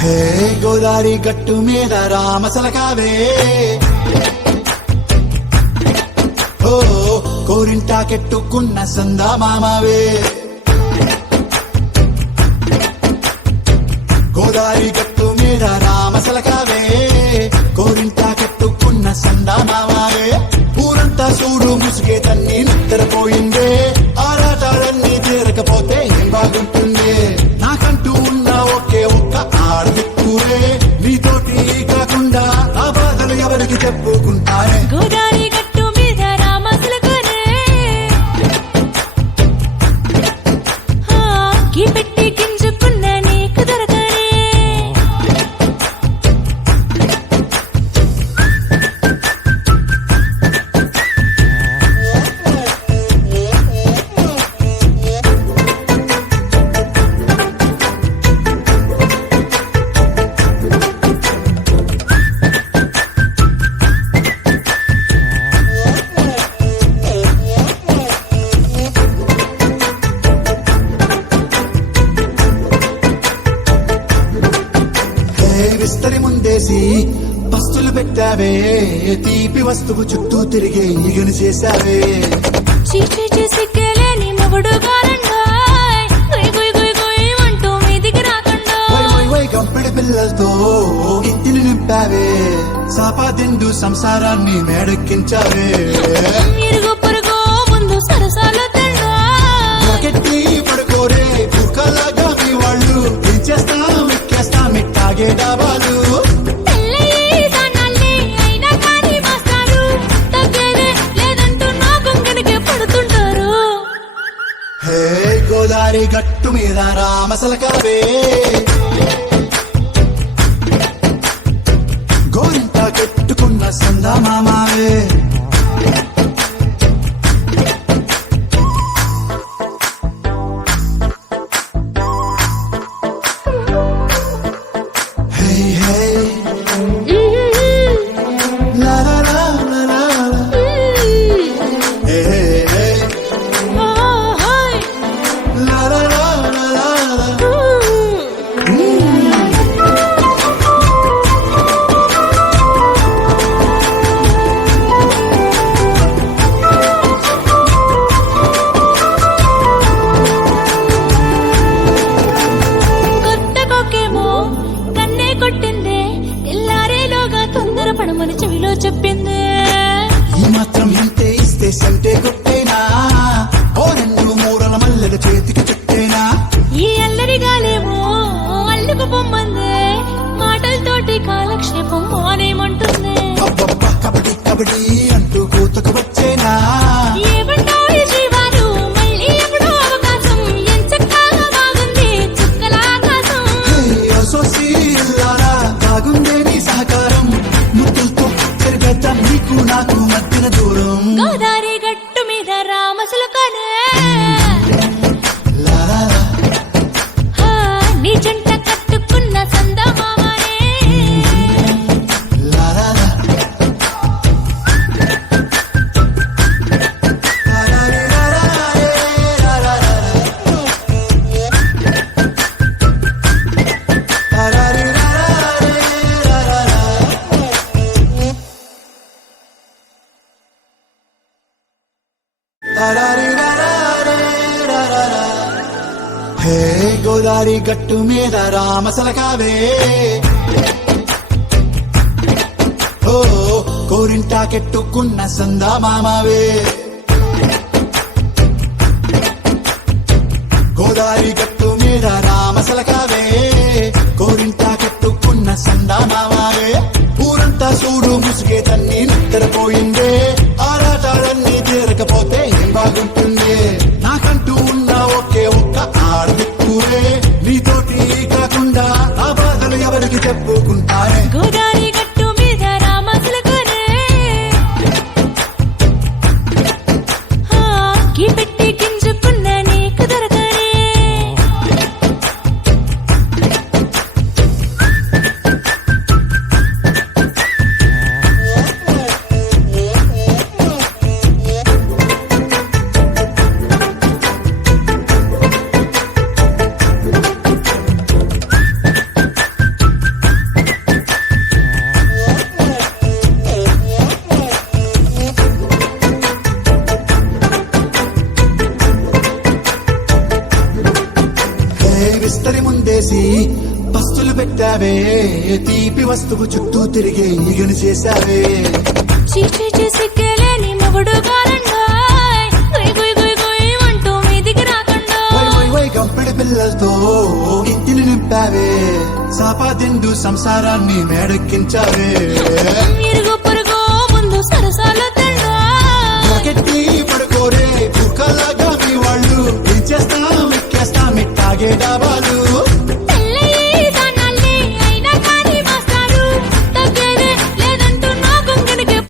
హే గోదారి గట్టు మీద రామసలకావే ఓ కోరింటాకెట్టుకున్న సందా మామావే గోదారి గట్టు మీద రామసలకావే కోరింటాకెట్టుకున్న సందా మామావే ఊరంతా చూడు ముసుగే తన్ని నిద్రపోయిందే ఆరాటాలన్నీ తీరకపోతే ఏం బాగుంటుంది నాకంటూ ఉన్న ఒకే ఒక్క ఆడదిక్కురే నీతోటి కాకుండా ఆ బాధలు ఎవరికి చెప్పుకుంటారే గోదారి గట్టు మీద రామసలకానే గీ పెట్టి గింజుకున్న నీకు దొరకనే విస్తరి ముందేసి పస్తులు పెట్టావే తీపి వస్తువు చుట్టూ తిరిగే ఈగను చేశావే చీచీ చేసి కేలేని మొగుడు గారండాయ్ గుయ్ గుయ్ గుయ్ గుయ్ అంటూ మీదికి రాకుండా వై గంపెడి పిల్లలతో ఇంటిని నింపావే సాపాదిండు సంసారాన్ని మేడెక్కించావే ఇరుగు పొరుగు ముందు సరసాల తండా నాకెట్టి పడుకోరే కుక్కలాగా మీ వాళ్ళు ఏం చేస్తాం ఎక్కేస్తాం ఇట్టాగే డాబాలు పెళ్ళయి దానాల్ని అయినా కానీ మాస్తారు తగ్గేదే లేదంటూ నా గొంగడికి పడుతుంటారు హే గోదారి గట్టు మీద రామసలకావే గోరింట కట్టుకున్న సందా మామావే హే హే లా లా లా లా లా లా. హే హే హే లా లా లా లా లా లా. కొట్టకోకేమో కన్నే కొట్టిందే తెల్లారేలోగా తొందరపడమని చెవిలో చెప్పిందే ఈ మాత్రం ఇంతే ఇస్తే సంటే కొట్టేనా ఓ రెండు మూరల మల్లెల చేతికి చుట్టేనా ఈ అల్లరిగాలేమో అల్లుకు పొమ్మందే మాటలతోటి కాలక్షేపం మానేమంటుంది అబ్బబ్బ కబడ్డీ కబడ్డీ అంటూ కూతకు వచ్చేనా ఏమంటావు ఈ జీవాలు మళ్ళీ ఎప్పుడో అవకాశం ఎంచక్కా బాగుంది చుక్కల ఆకాశం హే సోసి ఇల్లారా బాగుందే నీ సహకారం ముద్దులతో చెరిగేద్దాం నీకు నాకు మధ్యన దూరం గోదారి గట్టు మీద రామసలకానే లా లా లా. నీ జంట కట్టుకున్న సందమామనే లా లా లా. లా లా లా లా లా లా లా లా. లా లా లా లా లా లా లా. హే గోదారి గట్టు మీద రామసలకావే ఓ కోరింటాకెట్టుకున్న సందా మామావే గోదారి గట్టు మీద రామసలకావే కోరింటాకెట్టుకున్న సందా మామావే ఊరంతా చూడు ముసుగే తన్ని నిద్రపోయిందే ఆరాటాలన్నీ తీరకపోతే ఏం బాగుంటుంది నాకంటూ ఉన్న ఒకే ఒక్క ఆడదిక్కురే నీతోటి కాకుండా ఆ బాధలు ఎవరికి చెప్పుకుంటారే గోదారి గట్టు మీద రామసలకానే గీ పెట్టి గింజుకున్న నీకు దొరకనే విస్తరి ముందేసి పస్తులు పెట్టావే తీపి వస్తువు చుట్టూ తిరిగే ఈగను చేశావే చీచీ సిగ్గలేని మొగుడు గారండాయ్ గుయ్ గుయ్ గుయ్ గుయ్ అంటూ మీదికి రాకుండా వై గంపెడి పిల్లలతో ఇంటిని నింపావే సాపాదిండు సంసారాన్ని మేడెక్కించావే ఇరుగు